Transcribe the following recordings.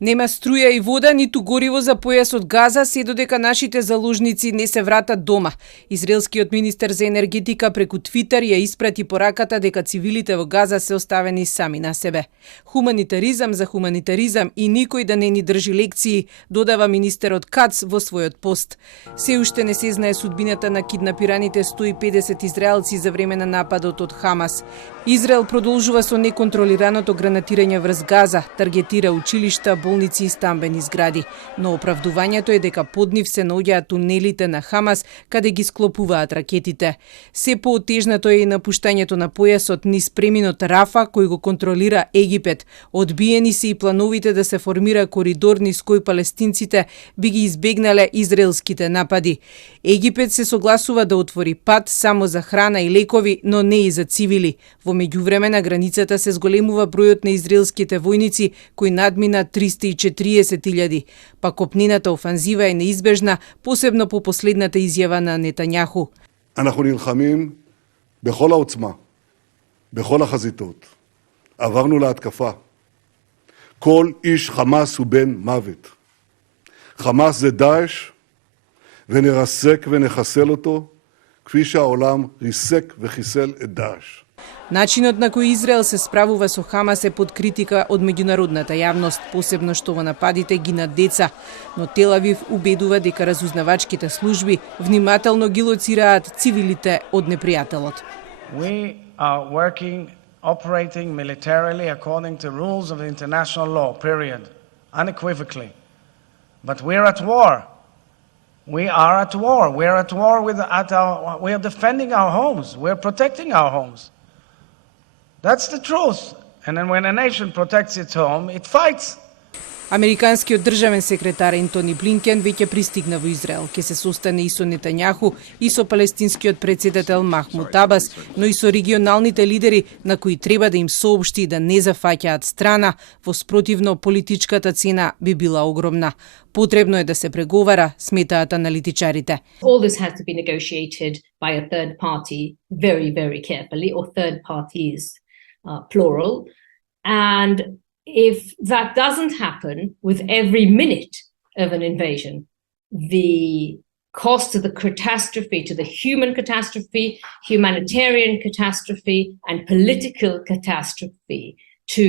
Нема струја и вода, ниту гориво за појасот Газа, се додека нашите заложници не се вратат дома. Израелскиот министер за енергетика преку Твитер ја испрати пораката дека цивилите во Газа се оставени сами на себе. Хуманитаризам за хуманитаризам и никој да не ни држи лекции, додава министерот Кац во својот пост. Се уште не се знае судбината на киднапираните 150 израелци за време на нападот од Хамас. Израел продолжува со неконтролираното гранатирање врз Газа, таргетира училишта, болници и стамбени згради, но оправдувањето е дека под нив се наоѓаат тунелите на Хамас, каде ги склопуваат ракетите. Се поотежнато е и напуштањето на појасот низ преминот Рафа, кој го контролира Египет. Одбиени се и плановите да се формира коридор низ кој палестинците би ги избегнале израелските напади. Египет се согласува да отвори пат само за храна и лекови, но не и за цивили. Во меѓувреме на границата се зголемува бројот на израелските војници кои надмина 340.000, па копнената офанзива е неизбежна, посебно по последната изјава на Нетањаху. אנחנו נלחמים בכל העוצמה, בכל החזיתות. עברנו להתקפה. כל איש חמאס הוא בן מוות. חמאס זה דאעש, ונרסק ונחסל אותו, כפי שהעולם ריסק וחיסל את דאעש. Начинот на кој Израел се справува со Хамас е под критика од меѓународната јавност, посебно што во нападите гинат деца. Но Тел Авив убедува дека разузнавачките служби внимателно ги лоцираат цивилите од непријателот. We are operating militarily according to rules of international law, period, unequivocally. But we're at war. We are at war. We're at war we are defending our homes. We're protecting our homes. That's the truth. And then when a nation protects its home, it fights. Американскиот државен секретар Ентони Блинкен веќе пристигна во Израел. Ке се состане и со Нетањаху, и со палестинскиот председател Махмуд Абас, но и со регионалните лидери на кои треба да им соопшти да не зафаќаат страна, во спротивно политичката цена би била огромна. Потребно е да се преговара, сметаат аналитичарите. All this has to be negotiated by a third party very, very carefully, or third parties, plural. And if that doesn't happen with every minute of an invasion, the cost of the catastrophe, to the human catastrophe, humanitarian catastrophe, and political catastrophe to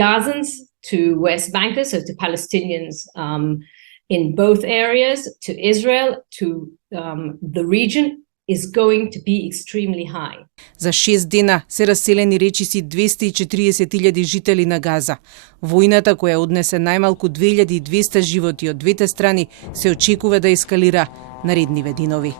Gazans, to West Bankers, so to Palestinians in both areas, to Israel, to the region, is going to be extremely high. За 6 дена се раселени речиси 240.000 жители на Газа. Војната, која однесе најмалку 2200 животи од двете страни, се очекува да ескалира наредниве денови.